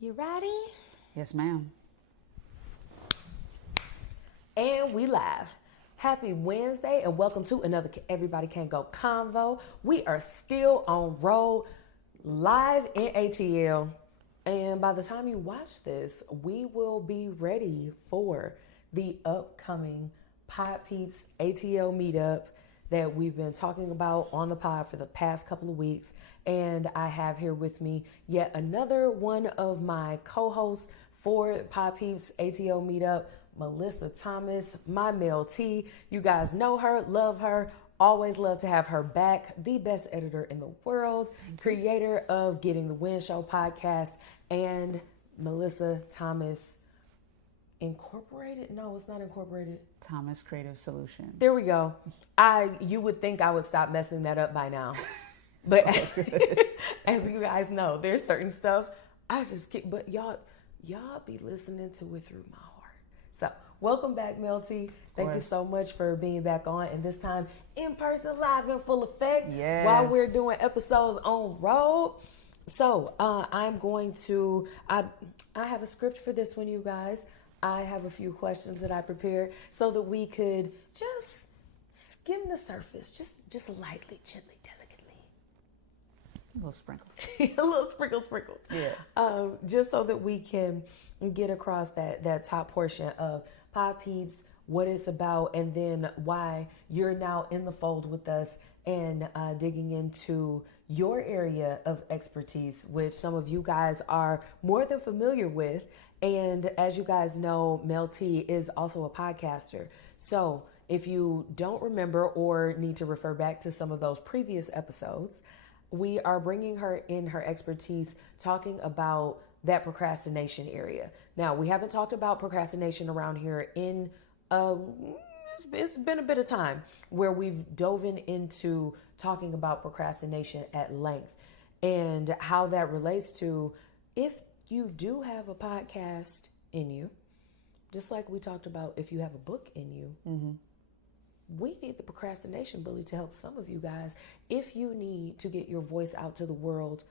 You ready? Yes, ma'am. And we live. Happy Wednesday and welcome to another Everybody Can't Go Convo. We are still on road, live in ATL. And by the time you watch this, we will be ready for the upcoming Pod Peeps ATL meetup that we've been talking about on the pod for the past couple of weeks. And I have here with me yet another one of my co-hosts for Pod Peeps ATL meetup, Mellissa Thomas, my Mel T. You guys know her, love her, always love to have her back. The best editor in the world, creator of Getting the Win Show podcast, and Mellissa Thomas Incorporated? No, it's not incorporated. Thomas Creative Solutions. There we go. You would think I would stop messing that up by now. But as you guys know, there's certain stuff I just keep, but y'all be listening to it through my heart. So welcome back, Mel T. Thank you so much for being back on, and this time in person, live in full effect. Yes. While we're doing episodes on road. So I'm going to, I have a script for this one, you guys. I have a few questions that I prepared so that we could just skim the surface, just lightly, gently, delicately. A little sprinkle. A little sprinkle. Yeah. Just so that we can get across that top portion of Pod Peeps, what it's about, and then why you're now in the fold with us and digging into your area of expertise, which some of you guys are more than familiar with. And as you guys know, Mel T is also a podcaster. So if you don't remember or need to refer back to some of those previous episodes, we are bringing her in her expertise, talking about that procrastination area. Now, we haven't talked about procrastination around here in, it's been a bit of time where we've dove into talking about procrastination at length and how that relates to if you do have a podcast in you, just like we talked about if you have a book in you. Mm-hmm. We need the procrastination bully to help some of you guys if you need to get your voice out to the world,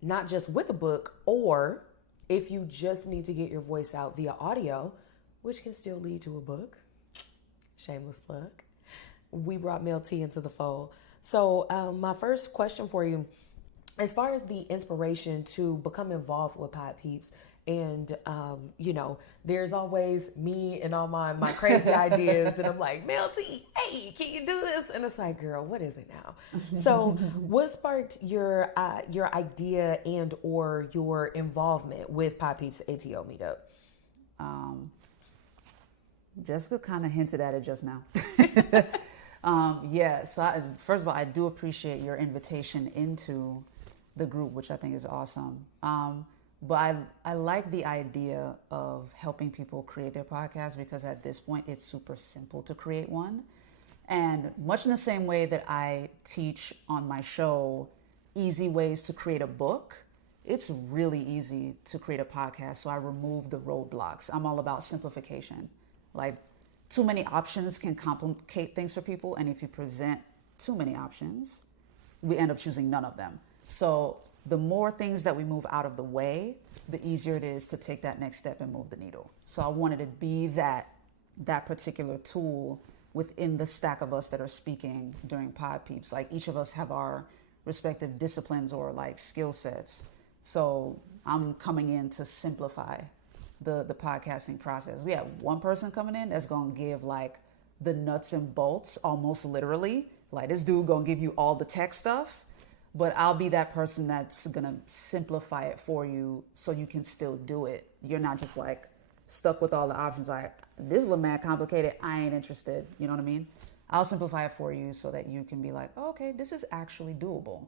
not just with a book, or if you just need to get your voice out via audio, which can still lead to a book. Shameless plug. We brought Mel T into the fold. So my first question for you, as far as the inspiration to become involved with Pod Peeps, and, there's always me and all my crazy ideas that I'm like, Mel T, hey, can you do this? And it's like, girl, what is it now? So what sparked your idea and or your involvement with Pod Peeps ATL meetup? Jessica kind of hinted at it just now. So first of all, I do appreciate your invitation into the group, which I think is awesome. But I like the idea of helping people create their podcast because at this point it's super simple to create one. And much in the same way that I teach on my show easy ways to create a book, it's really easy to create a podcast. So I remove the roadblocks. I'm all about simplification. Like, too many options can complicate things for people. And if you present too many options, we end up choosing none of them. So the more things that we move out of the way, the easier it is to take that next step and move the needle. So I wanted to be that particular tool within the stack of us that are speaking during Pod Peeps. Like, each of us have our respective disciplines or like skill sets. So I'm coming in to simplify the podcasting process. We have one person coming in that's going to give like the nuts and bolts, almost literally. Like, this dude going to give you all the tech stuff. But I'll be that person that's going to simplify it for you so you can still do it. You're not just like stuck with all the options. Like, this is a little mad complicated. I ain't interested. You know what I mean? I'll simplify it for you so that you can be like, oh, okay, this is actually doable.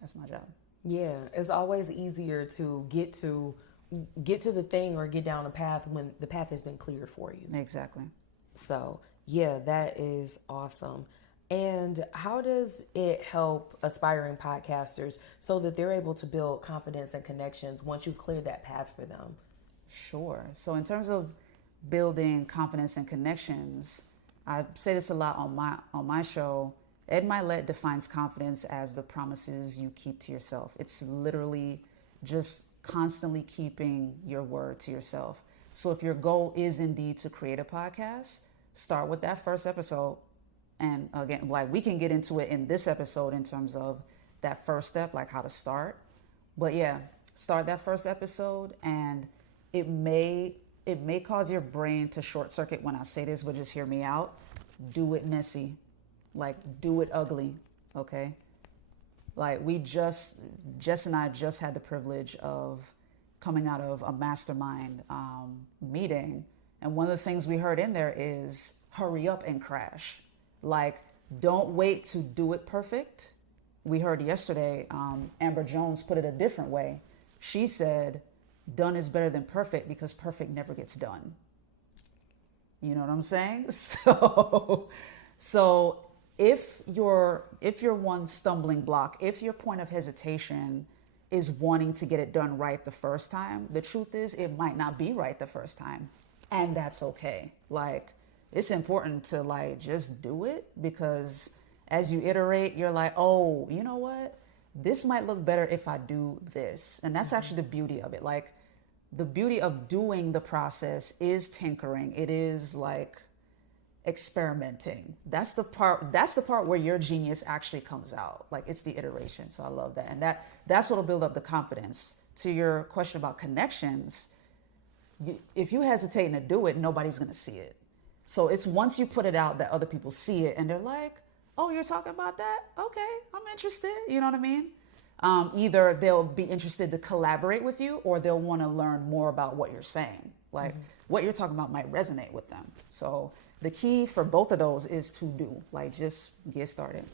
That's my job. Yeah, it's always easier to get to the thing or get down a path when the path has been cleared for you. Exactly. So, yeah, that is awesome. And how does it help aspiring podcasters so that they're able to build confidence and connections once you've cleared that path for them? Sure. So in terms of building confidence and connections, I say this a lot on my show. Ed Milet defines confidence as the promises you keep to yourself. It's literally just constantly keeping your word to yourself. So if your goal is indeed to create a podcast, start with that first episode. And again, like we can get into it in this episode in terms of that first step, like how to start. But yeah, start that first episode, and it may cause your brain to short circuit when I say this, but just hear me out. Do it messy. Like, do it ugly, okay? Like, Jess and I just had the privilege of coming out of a mastermind meeting. And one of the things we heard in there is hurry up and crash. Like, don't wait to do it perfect. We heard yesterday, Amber Jones put it a different way. She said, done is better than perfect because perfect never gets done. You know what I'm saying? So if your one stumbling block, if your point of hesitation is wanting to get it done right the first time, the truth is it might not be right the first time. And that's okay. Like, it's important to like just do it, because as you iterate, you're like, oh, you know what? This might look better if I do this. And that's actually the beauty of it. Like, the beauty of doing the process is tinkering. It is like experimenting. That's the part where your genius actually comes out. Like, it's the iteration. So I love that. And that's what'll build up the confidence. To your question about connections, if you hesitating to do it, nobody's going to see it. So it's once you put it out that other people see it and they're like, oh, you're talking about that? Okay, I'm interested. You know what I mean? Either they'll be interested to collaborate with you, or they'll want to learn more about what you're saying. Like, what you're talking about might resonate with them. So the key for both of those is to do. Like, just get started.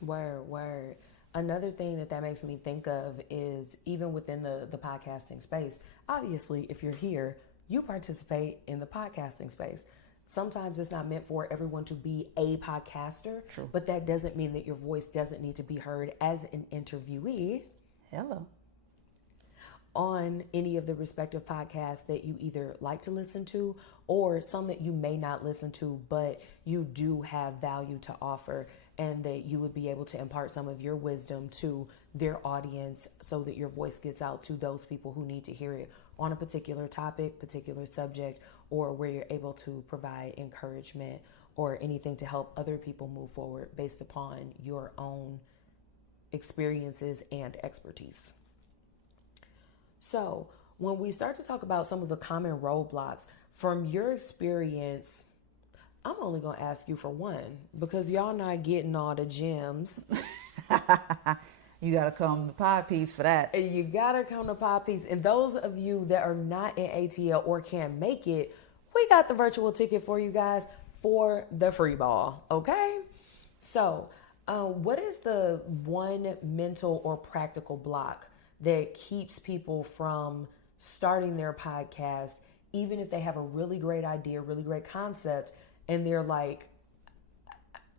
Word. Another thing that makes me think of is, even within the podcasting space, obviously, if you're here, you participate in the podcasting space. Sometimes it's not meant for everyone to be a podcaster. True. But that doesn't mean that your voice doesn't need to be heard as an interviewee. Hello. On any of the respective podcasts that you either like to listen to, or some that you may not listen to, but you do have value to offer, and that you would be able to impart some of your wisdom to their audience so that your voice gets out to those people who need to hear it on a particular topic, particular subject, or where you're able to provide encouragement or anything to help other people move forward based upon your own experiences and expertise. So when we start to talk about some of the common roadblocks from your experience, I'm only going to ask you for one, because y'all not getting all the gems. You got to come to Pod Peeps for that. You got to come to Pod Peeps. And those of you that are not in ATL or can't make it, we got the virtual ticket for you guys for the free ball. Okay? So what is the one mental or practical block that keeps people from starting their podcast, even if they have a really great idea, really great concept, and they're like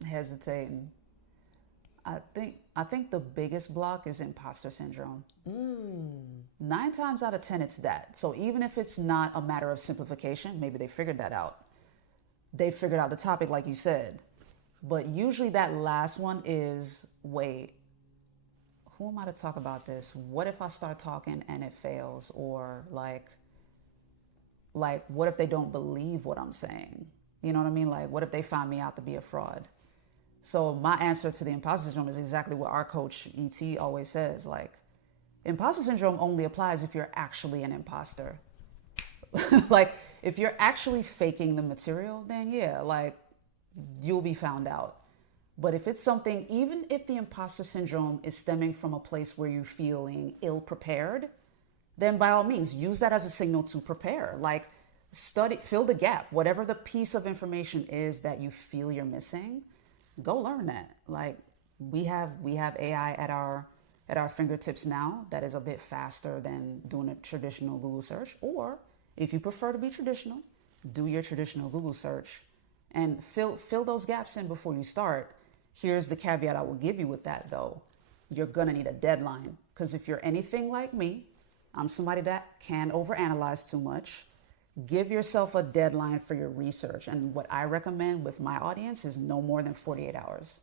hesitating? I think the biggest block is imposter syndrome. 9 times out of 10, it's that. So even if it's not a matter of simplification, maybe they figured that out. They figured out the topic, like you said. But usually that last one is, wait, who am I to talk about this? What if I start talking and it fails? Or like what if they don't believe what I'm saying? You know what I mean? Like, what if they find me out to be a fraud? So my answer to the imposter syndrome is exactly what our coach, ET, always says. Like, imposter syndrome only applies if you're actually an imposter. Like, if you're actually faking the material, then yeah, like, you'll be found out. But if it's something, even if the imposter syndrome is stemming from a place where you're feeling ill-prepared, then by all means, use that as a signal to prepare. Like, fill the gap. Whatever the piece of information is that you feel you're missing, go learn that. Like, we have AI at our fingertips now that is a bit faster than doing a traditional Google search. Or if you prefer to be traditional, do your traditional Google search and fill those gaps in before you start. Here's the caveat I will give you with that, though. You're gonna need a deadline, because if you're anything like me, I'm somebody that can overanalyze too much. Give yourself a deadline for your research. And what I recommend with my audience is no more than 48 hours.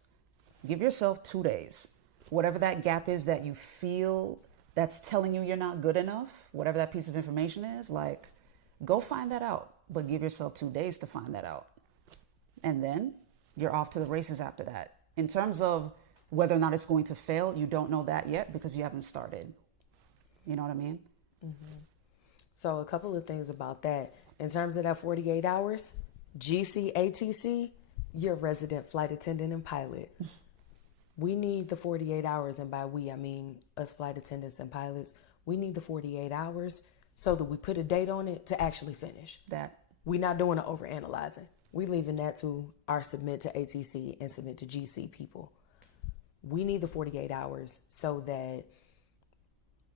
Give yourself 2 days. Whatever that gap is that you feel that's telling you you're not good enough, whatever that piece of information is, like, go find that out. But give yourself 2 days to find that out. And then you're off to the races after that. In terms of whether or not it's going to fail, you don't know that yet because you haven't started. You know what I mean? Mm-hmm. So a couple of things about that. In terms of that 48 hours, GCATC, you're a resident flight attendant and pilot. We need the 48 hours, and by we, I mean us flight attendants and pilots. We need the 48 hours so that we put a date on it to actually finish. That we're not doing the overanalyzing. We leaving that to our submit to ATC and submit to GC people. We need the 48 hours so that,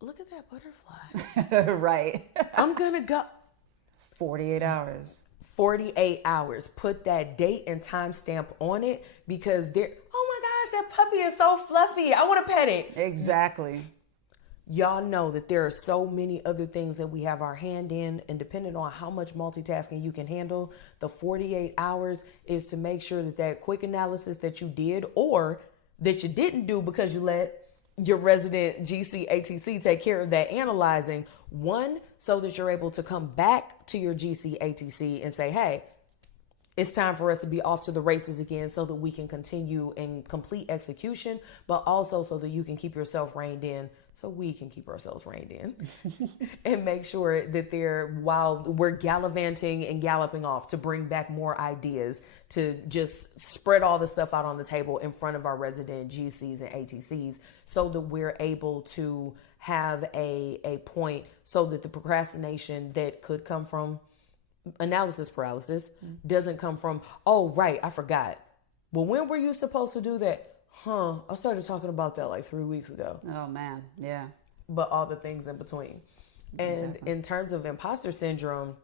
look at that butterfly. right. I'm going to go. 48 hours. 48 hours. Put that date and time stamp on it because they're, oh my gosh, that puppy is so fluffy. I want to pet it. Exactly. Y'all know that there are so many other things that we have our hand in, and depending on how much multitasking you can handle, the 48 hours is to make sure that that quick analysis that you did or that you didn't do because you let your resident GCATC take care of that analyzing. One, so that you're able to come back to your GCATC and say, hey, it's time for us to be off to the races again so that we can continue in complete execution, but also so that you can keep yourself reined in, so we can keep ourselves reined in and make sure that while we're gallivanting and galloping off to bring back more ideas, to just spread all the stuff out on the table in front of our resident GCs and ATCs so that we're able to have a point so that the procrastination that could come from analysis paralysis doesn't come from, oh, right, I forgot. Well, when were you supposed to do that? I started talking about that like 3 weeks ago. Oh, man. Yeah. But all the things in between. And in terms of imposter syndrome,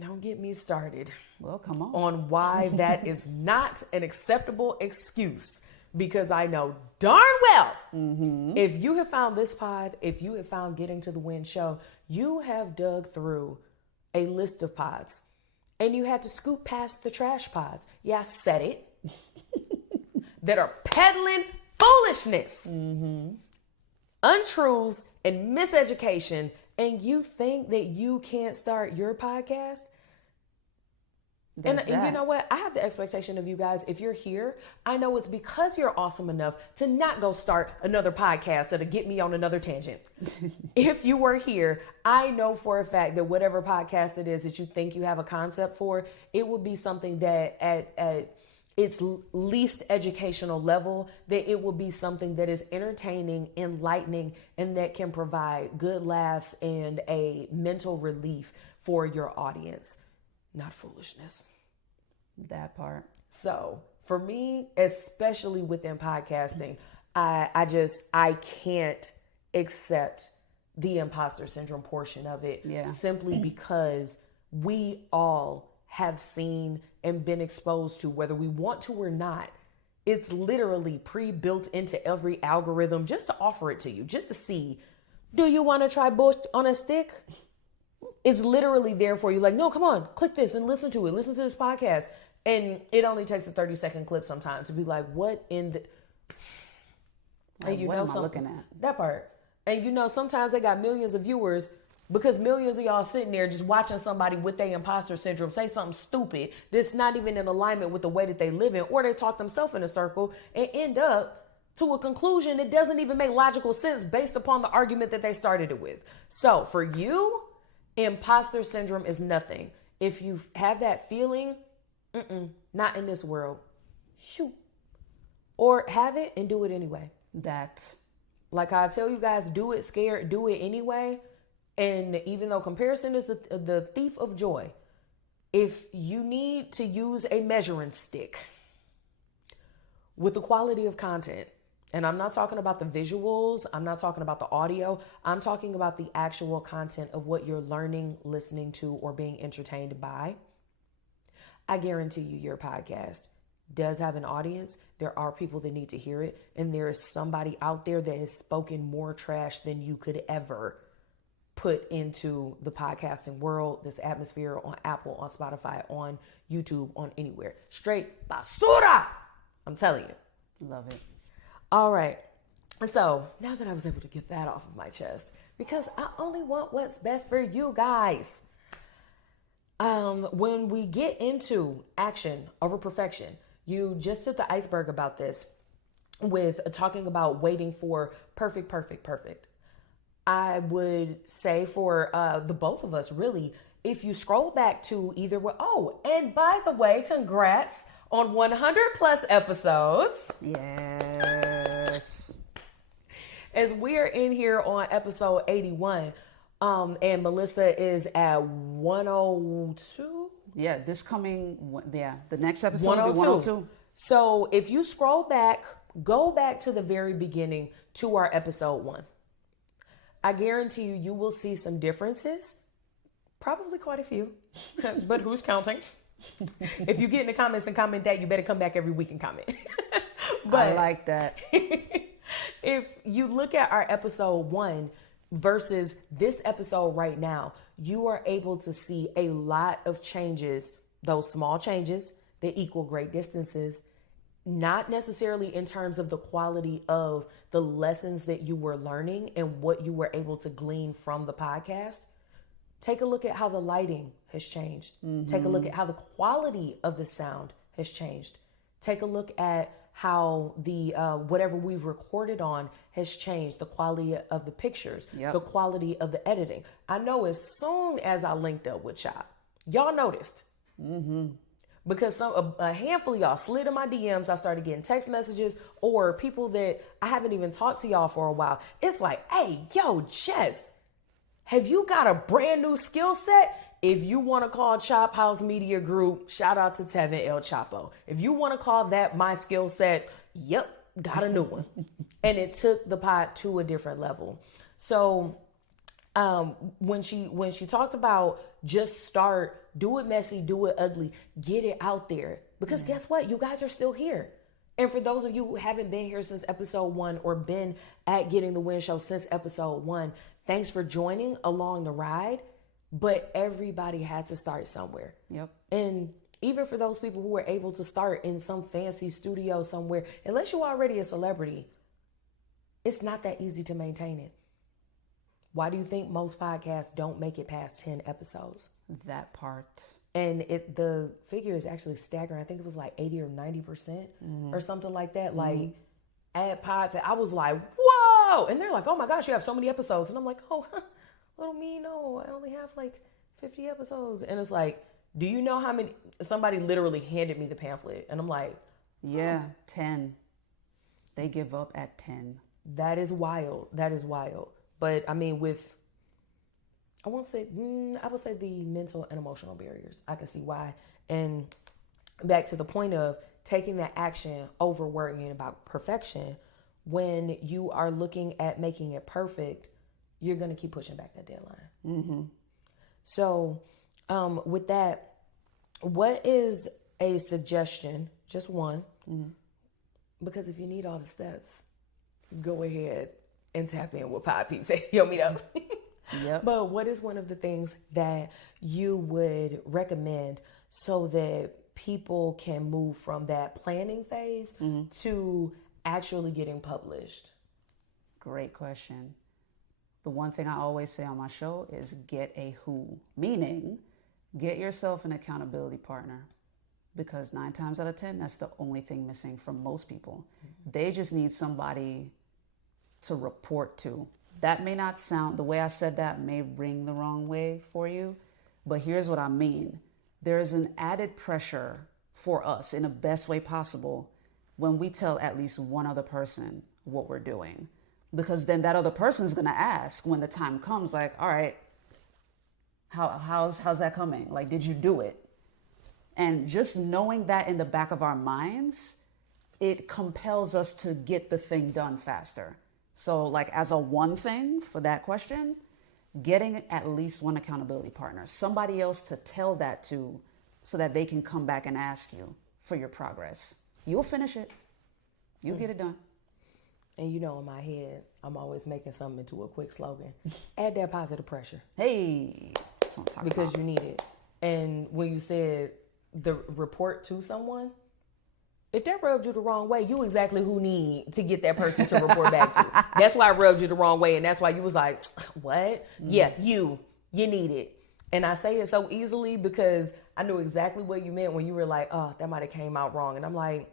don't get me started. Well, come on why that is not an acceptable excuse. Because I know darn well, if you have found this pod, if you have found Getting to the Win show, you have dug through a list of pods and you had to scoop past the trash pods. Yeah, I said it. That are peddling foolishness, untruths, and miseducation. And you think that you can't start your podcast? And you know what? I have the expectation of you guys. If you're here, I know it's because you're awesome enough to not go start another podcast that'll get me on another tangent. If you were here, I know for a fact that whatever podcast it is that you think you have a concept for, it would be something that at its least educational level, that it will be something that is entertaining, enlightening, and that can provide good laughs and a mental relief for your audience. Not foolishness. That part. So for me, especially within podcasting, I can't accept the imposter syndrome portion of it. Simply because we all have seen and been exposed to, whether we want to or not, it's literally pre-built into every algorithm just to offer it to you, just to see, do you want to try bush on a stick? It's literally there for you. Like, no, come on, click this and listen to it. Listen to this podcast. And it only takes a 30-second clip sometimes to be like, what in the... And you what know am I looking at? That part. And you know, sometimes they got millions of viewers because millions of y'all sitting there just watching somebody with their imposter syndrome say something stupid that's not even in alignment with the way that they live in, or they talk themselves in a circle and end up to a conclusion that doesn't even make logical sense based upon the argument that they started it with. So for you, imposter syndrome is nothing. If you have that feeling, not in this world. Shoot. Or have it and do it anyway. That, like I tell you guys, do it scared, do it anyway. And even though comparison is the thief of joy, if you need to use a measuring stick with the quality of content, and I'm not talking about the visuals, I'm not talking about the audio, I'm talking about the actual content of what you're learning, listening to, or being entertained by, I guarantee you your podcast does have an audience. There are people that need to hear it, and there is somebody out there that has spoken more trash than you could ever put into the podcasting world, this atmosphere, on Apple, on Spotify, on YouTube, on anywhere. Straight basura! I'm telling you. Love it. All right. So now that I was able to get that off of my chest, because I only want what's best for you guys. When we get into action over perfection, you just hit the iceberg about this with talking about waiting for perfect. I would say for the both of us, really, if you scroll back to either way. Oh, and by the way, congrats on 100 plus episodes. Yes. As we're in here on episode 81, and Mellissa is at 102. Yeah, the next episode will be 102. So if you scroll back, go back to the very beginning to our episode 1. I guarantee you will see some differences. Probably quite a few, but who's counting? If you get in the comments and comment that, you better come back every week and comment. But I like that. If you look at our episode 1 versus this episode right now, you are able to see a lot of changes, those small changes that equal great distances, not necessarily in terms of the quality of the lessons that you were learning and what you were able to glean from the podcast. Take a look at how the lighting has changed. Mm-hmm. Take a look at how the quality of the sound has changed. Take a look at how the whatever we've recorded on has changed, the quality of the pictures, the quality of the editing. I know as soon as I linked up with y'all, y'all noticed. Mm-hmm. Because a handful of y'all slid in my DMs. I started getting text messages or people that I haven't even talked to y'all for a while. It's like, hey, yo, Jess, have you got a brand new skill set? If you want to call Chop House Media Group, shout out to Tevin El Chapo. If you want to call that my skill set, yep, got a new one. And it took the pod to a different level. So when she talked about just start, do it messy, do it ugly, get it out there. Because guess what? You guys are still here. And for those of you who haven't been here since episode 1 or been at Getting the Win Show since episode 1, thanks for joining along the ride. But everybody had to start somewhere. Yep. And even for those people who were able to start in some fancy studio somewhere, unless you're already a celebrity, it's not that easy to maintain it. Why do you think most podcasts don't make it past 10 episodes? That part. And the figure is actually staggering. I think it was like 80 or 90% or something like that. Mm-hmm. Like at Pod, I was like, whoa. And they're like, oh my gosh, you have so many episodes. And I'm like, oh, little me, no, I only have like 50 episodes. And it's like, do you know how many? Somebody literally handed me the pamphlet. And I'm like, 10. They give up at 10. That is wild. That is wild. But I mean, I would say the mental and emotional barriers. I can see why. And back to the point of taking that action over worrying about perfection, when you are looking at making it perfect, you're going to keep pushing back that deadline. Mm-hmm. So with that, what is a suggestion, just one, because if you need all the steps, go ahead and tap in with Pod Peeps ATL Meetup. Yep. But what is one of the things that you would recommend so that people can move from that planning phase to actually getting published? Great question. The one thing I always say on my show is get a who, meaning get yourself an accountability partner, because 9 times out of 10, that's the only thing missing from most people. They just need somebody to report to. That may not sound, the way I said that may ring the wrong way for you, but here's what I mean. There is an added pressure for us in the best way possible when we tell at least one other person what we're doing. Because then that other person is going to ask when the time comes, like, all right, how's that coming? Like, did you do it? And just knowing that in the back of our minds, it compels us to get the thing done faster. So like as a one thing for that question, getting at least one accountability partner, somebody else to tell that to so that they can come back and ask you for your progress. You'll finish it. You'll get it done. And you know, in my head, I'm always making something into a quick slogan. Add that positive pressure. Hey, that's what I'm talking because about. You need it. And when you said the report to someone, if that rubbed you the wrong way, you exactly who need to get that person to report back to. That's why it rubbed you the wrong way. And that's why you was like, what? Yeah, you need it. And I say it so easily because I knew exactly what you meant when you were like, oh, that might have came out wrong. And I'm like,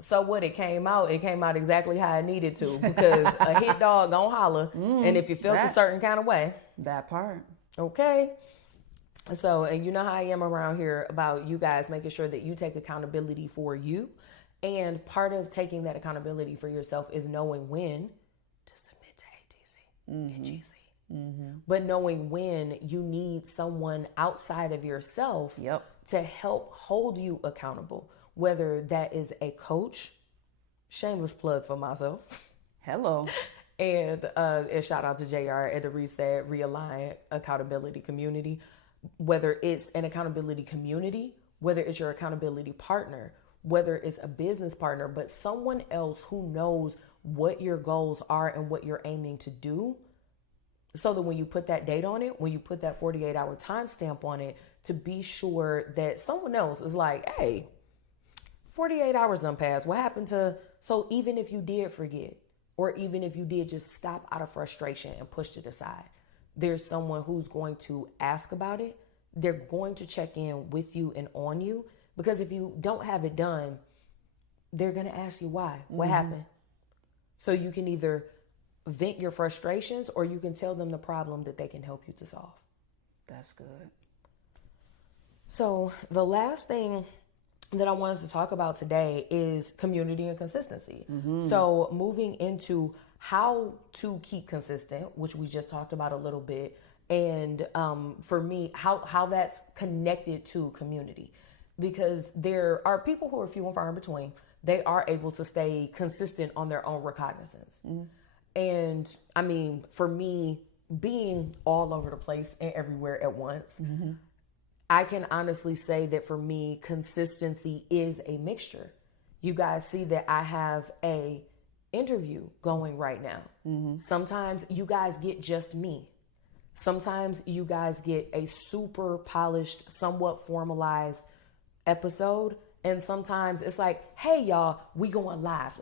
so what? It came out exactly how it needed to, because a hit dog gonna holler. And if you felt a certain kind of way. That part. Okay. So, and you know how I am around here about you guys making sure that you take accountability for you. And part of taking that accountability for yourself is knowing when to submit to ATC and GC. But knowing when you need someone outside of yourself to help hold you accountable, whether that is a coach, shameless plug for myself. Hello. And shout out to JR at the Reset Realign Accountability Community. Whether it's an accountability community, whether it's your accountability partner, whether it's a business partner, but someone else who knows what your goals are and what you're aiming to do, so that when you put that date on it, when you put that 48-hour timestamp on it, to be sure that someone else is like, hey, 48 hours done passed. What happened to, so even if you did forget, or even if you did just stop out of frustration and pushed it aside, there's someone who's going to ask about it. They're going to check in with you and on you, because if you don't have it done, they're going to ask you why, what happened. So you can either vent your frustrations or you can tell them the problem that they can help you to solve. That's good. So the last thing that I wanted to talk about today is community and consistency. So moving into how to keep consistent, which we just talked about a little bit. And for me, how that's connected to community, because there are people who are few and far in between. They are able to stay consistent on their own recognizance. And I mean, for me, being all over the place and everywhere at once, I can honestly say that for me, consistency is a mixture. You guys see that I have a interview going right now. Sometimes you guys get just me. Sometimes you guys get a super polished, somewhat formalized episode. And sometimes it's like, hey, y'all, we going live.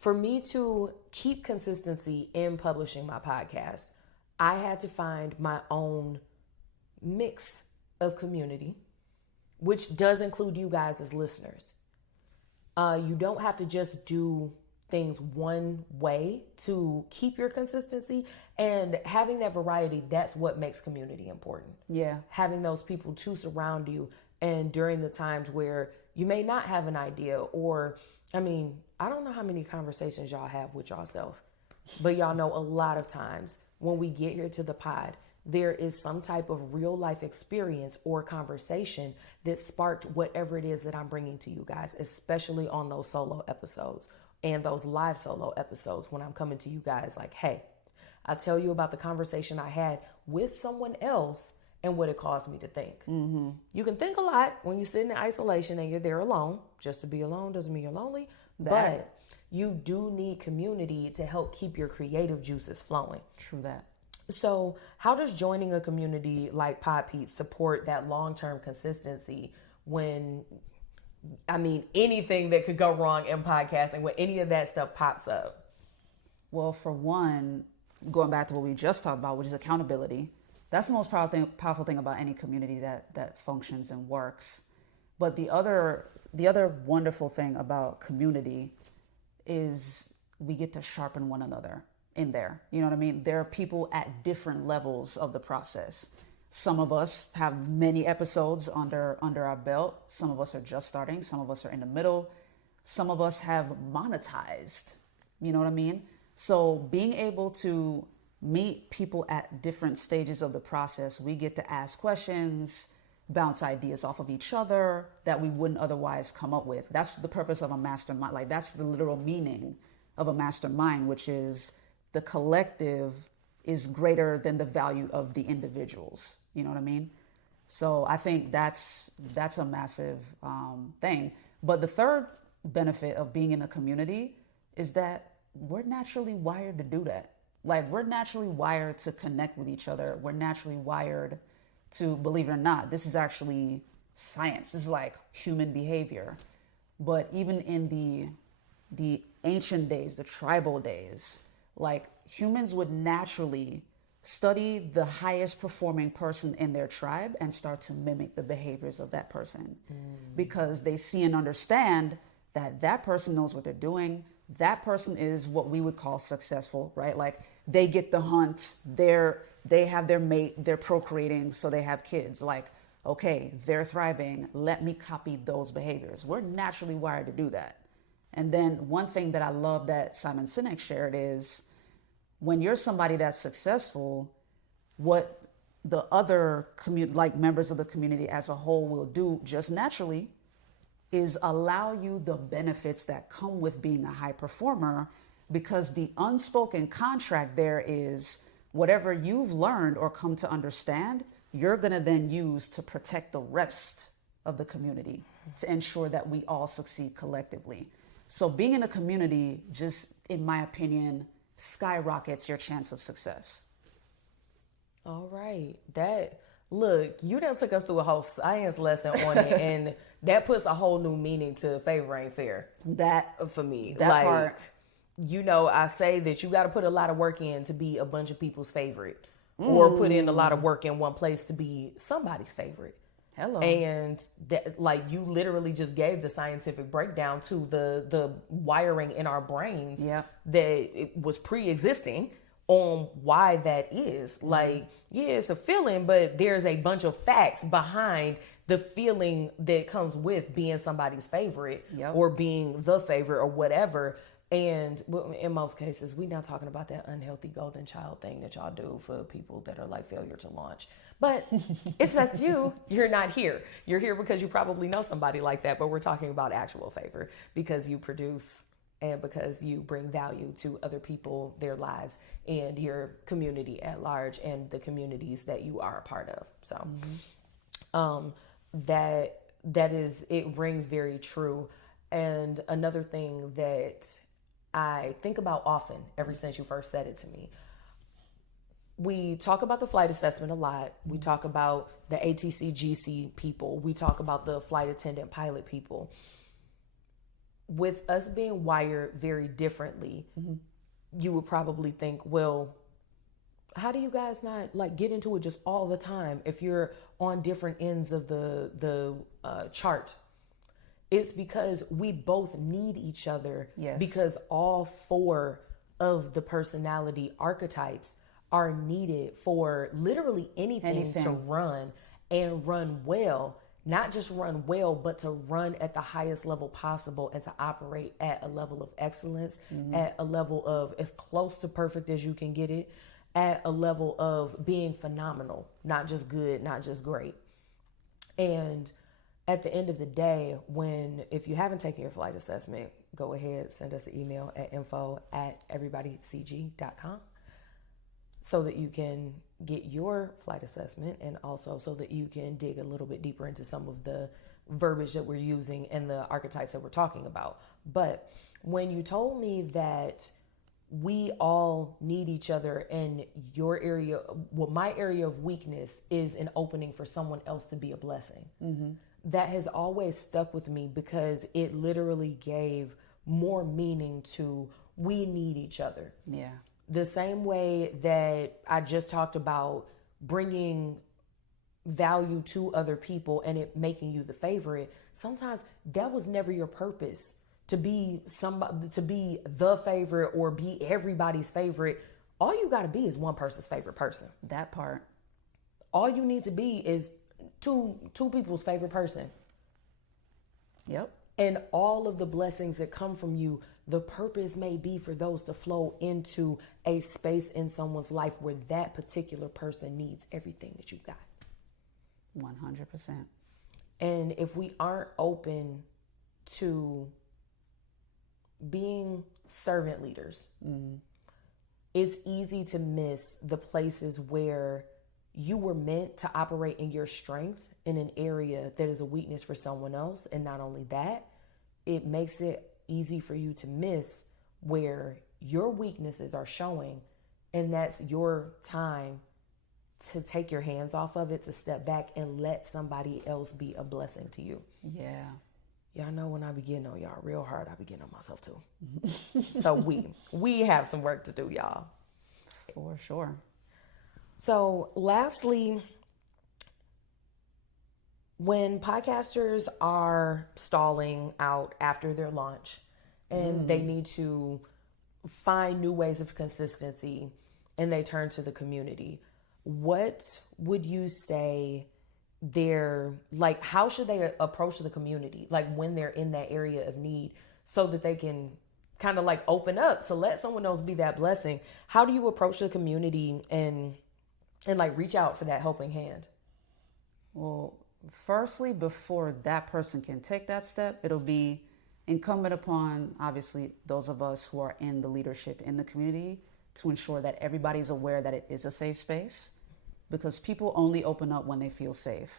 For me to keep consistency in publishing my podcast, I had to find my own mix of community, which does include you guys as listeners. You don't have to just do things one way to keep your consistency, and having that variety, that's what makes community important. Yeah. Having those people to surround you, and during the times where you may not have an idea, or, I mean, I don't know how many conversations y'all have with yourself, but y'all know a lot of times when we get here to the pod, there is some type of real life experience or conversation that sparked whatever it is that I'm bringing to you guys, especially on those solo episodes and those live solo episodes when I'm coming to you guys like, hey, I'll tell you about the conversation I had with someone else and what it caused me to think. You can think a lot when you sit in isolation and you're there alone. Just to be alone doesn't mean you're lonely, but you do need community to help keep your creative juices flowing. True that. So how does joining a community like Pod Peeps support that long-term consistency when, I mean, anything that could go wrong in podcasting, when any of that stuff pops up? Well, for one, going back to what we just talked about, which is accountability, that's the most powerful thing about any community that functions and works. But the other wonderful thing about community is we get to sharpen one another in there. You know what I mean? There are people at different levels of the process. Some of us have many episodes under our belt. Some of us are just starting. Some of us are in the middle. Some of us have monetized. You know what I mean? So being able to meet people at different stages of the process, we get to ask questions, bounce ideas off of each other that we wouldn't otherwise come up with. That's the purpose of a mastermind. Like, that's the literal meaning of a mastermind, which is the collective is greater than the value of the individuals. You know what I mean? So I think that's a massive thing. But the third benefit of being in a community is that we're naturally wired to do that. Like, we're naturally wired to connect with each other. We're naturally wired to, believe it or not, this is actually science. This is like human behavior. But even in the ancient days, the tribal days, like humans would naturally study the highest performing person in their tribe and start to mimic the behaviors of that person because they see and understand that that person knows what they're doing. That person is what we would call successful, right? Like they get the hunt, they have their mate, they're procreating, so they have kids. Like, okay, they're thriving. Let me copy those behaviors. We're naturally wired to do that. And then one thing that I love that Simon Sinek shared is when you're somebody that's successful, what the other like members of the community as a whole will do just naturally is allow you the benefits that come with being a high performer, because the unspoken contract there is whatever you've learned or come to understand, you're going to then use to protect the rest of the community to ensure that we all succeed collectively. So being in a community, just in my opinion, skyrockets your chance of success. All right. Look, you done took us through a whole science lesson on it, and that puts a whole new meaning to favor ain't fair. That, for me. That like, part. You know, I say that you got to put a lot of work in to be a bunch of people's favorite, or put in a lot of work in one place to be somebody's favorite. Hello. And that, like, you literally just gave the scientific breakdown to the wiring in our brains that it was pre-existing on why that is. Like, yeah, it's a feeling, but there's a bunch of facts behind the feeling that comes with being somebody's favorite or being the favorite or whatever. And in most cases, we're not talking about that unhealthy golden child thing that y'all do for people that are like failure to launch. But if that's you, you're not here. You're here because you probably know somebody like that. But we're talking about actual favor because you produce and because you bring value to other people, their lives, and your community at large and the communities that you are a part of. So that is, it rings very true. And another thing that I think about often, ever since you first said it to me, we talk about the flight assessment a lot. We talk about the ATC GC people. We talk about the flight attendant pilot people. With us being wired very differently, you would probably think, well, how do you guys not like get into it just all the time if you're on different ends of the chart? It's because we both need each other. Yes. Because all four of the personality archetypes are needed for literally anything to run and run well. Not just run well, but to run at the highest level possible and to operate at a level of excellence, at a level of as close to perfect as you can get it, at a level of being phenomenal, not just good, not just great. And at the end of the day, if you haven't taken your flight assessment, go ahead, send us an email at info@everybodycg.com so that you can get your flight assessment, and also so that you can dig a little bit deeper into some of the verbiage that we're using and the archetypes that we're talking about. But when you told me that we all need each other, and your area, my area of weakness is an opening for someone else to be a blessing. That has always stuck with me because it literally gave more meaning to we need each other. Yeah. The same way that I just talked about bringing value to other people and it making you the favorite. Sometimes that was never your purpose, to be somebody, to be the favorite or be everybody's favorite. All you got to be is one person's favorite person. That part. All you need to be is two people's favorite person. Yep. And all of the blessings that come from you, the purpose may be for those to flow into a space in someone's life where that particular person needs everything that you got. 100%. And if we aren't open to being servant leaders, it's easy to miss the places where you were meant to operate in your strength in an area that is a weakness for someone else. And not only that, it makes it easy for you to miss where your weaknesses are showing. And that's your time to take your hands off of it, to step back and let somebody else be a blessing to you. Yeah. y'all know when I be getting on y'all real hard, I be getting on myself too. So we have some work to do, y'all. For sure. So lastly, when podcasters are stalling out after their launch and they need to find new ways of consistency and they turn to the community, what would you say how should they approach the community, like when they're in that area of need, so that they can kind of like open up to let someone else be that blessing? How do you approach the community and like reach out for that helping hand? Well, firstly, before that person can take that step, it'll be incumbent upon, obviously, those of us who are in the leadership in the community to ensure that everybody's aware that it is a safe space, because people only open up when they feel safe.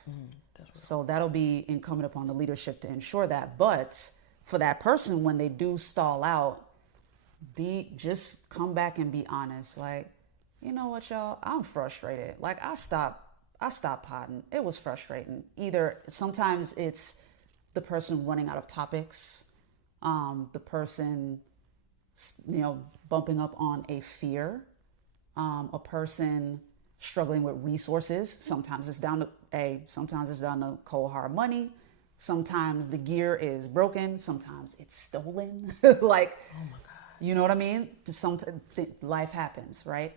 So that'll be incumbent upon the leadership to ensure that. But for that person, when they do stall out, just come back and be honest. Like, you know what, y'all, I'm frustrated. Like, I stopped potting. It was frustrating. Either sometimes it's the person running out of topics, the person, bumping up on a fear, a person struggling with resources. Sometimes it's down to cold hard money. Sometimes the gear is broken. Sometimes it's stolen. Like, oh my God, you know what I mean? Sometimes life happens, right?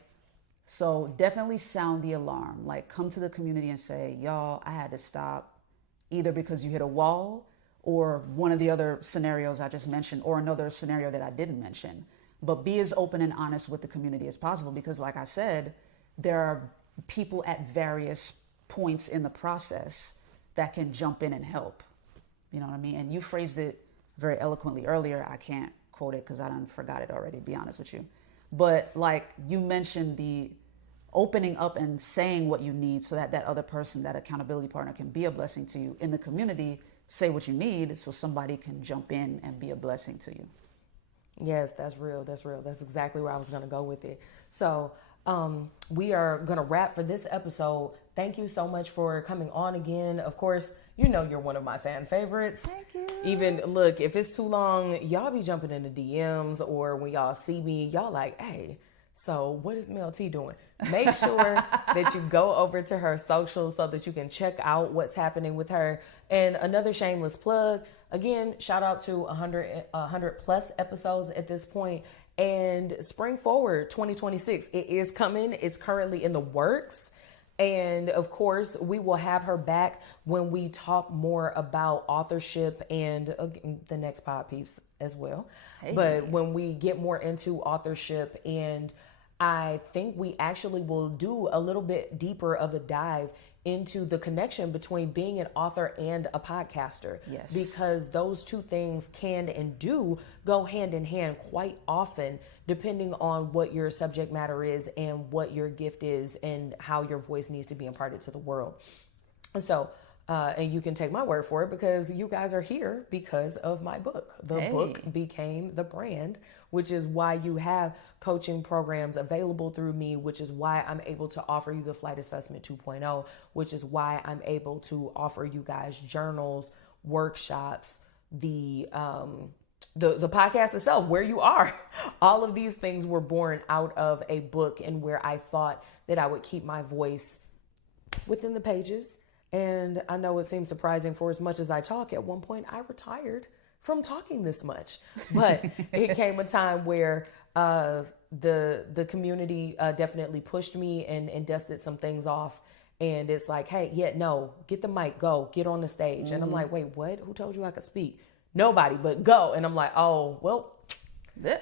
So definitely sound the alarm. Like, come to the community and say, y'all, I had to stop, either because you hit a wall or one of the other scenarios I just mentioned, or another scenario that I didn't mention. But be as open and honest with the community as possible, because like I said, there are people at various points in the process that can jump in and help. You know what I mean? And you phrased it very eloquently earlier. I can't quote it because I done forgot it already, to be honest with you. But like you mentioned, the opening up and saying what you need so that other person, that accountability partner, can be a blessing to you in the community. Say what you need so somebody can jump in and be a blessing to you. Yes, that's real. That's real. That's exactly where I was going to go with it. So we are going to wrap for this episode. Thank you so much for coming on again. Of course, you're one of my fan favorites. Thank you. Even, look, if it's too long, y'all be jumping in the DMs, or when y'all see me, y'all like, hey, so what is Mel T doing? Make sure that you go over to her socials so that you can check out what's happening with her. And another shameless plug, again, shout out to 100 plus episodes at this point. And spring forward 2026, it is coming. It's currently in the works. And of course, we will have her back when we talk more about authorship and the next Pod Peeps as well. Hey. But when we get more into authorship, and I think we actually will do a little bit deeper of a dive into the connection between being an author and a podcaster. Yes. Because those two things can and do go hand in hand quite often, depending on what your subject matter is and what your gift is and how your voice needs to be imparted to the world. So, and you can take my word for it, because you guys are here because of my book. The book became the brand, which is why you have coaching programs available through me, which is why I'm able to offer you the Flight Assessment 2.0, which is why I'm able to offer you guys journals, workshops, the podcast itself, where you are. All of these things were born out of a book, and where I thought that I would keep my voice within the pages. And I know it seems surprising, for as much as I talk, at one point I retired from talking this much. But it came a time where the community definitely pushed me and dusted some things off. And it's like, hey, get the mic, go, get on the stage. Mm-hmm. And I'm like, wait, what? Who told you I could speak? Nobody, but go. And I'm like, oh, well,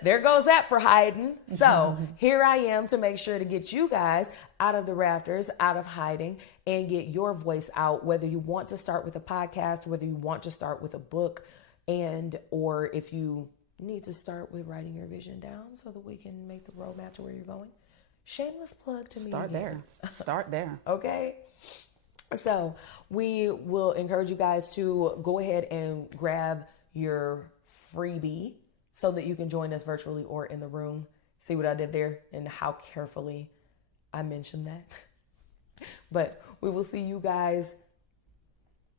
there goes that for hiding. So here I am to make sure to get you guys out of the rafters, out of hiding, and get your voice out, whether you want to start with a podcast, whether you want to start with a book, or if you need to start with writing your vision down so that we can make the roadmap to where you're going. Shameless plug to me. Start there. Okay. So we will encourage you guys to go ahead and grab your freebie so that you can join us virtually or in the room. See what I did there and how carefully I mentioned that. But we will see you guys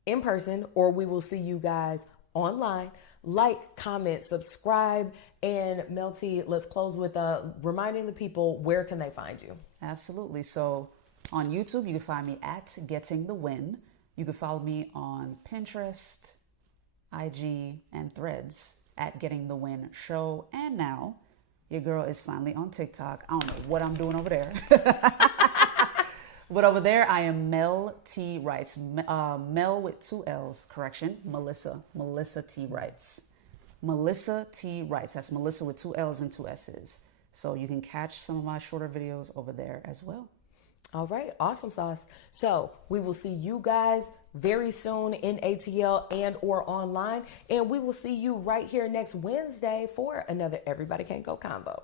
in person, or we will see you guys online. Like, comment, subscribe, and Melty, let's close with reminding the people, where can they find you? Absolutely. So on YouTube, you can find me at Getting the Win. You can follow me on Pinterest, IG, and Threads at Getting the Win Show. And now your girl is finally on TikTok. I don't know what I'm doing over there. But over there, I am Mel T. Writes. Mel with 2 L's, correction. Mellissa T. Writes. Mellissa T. Writes. That's Melissa with 2 L's and 2 S's. So you can catch some of my shorter videos over there as well. All right. Awesome sauce. So we will see you guys very soon in ATL and or online. And we will see you right here next Wednesday for another Everybody Can't Go Convo.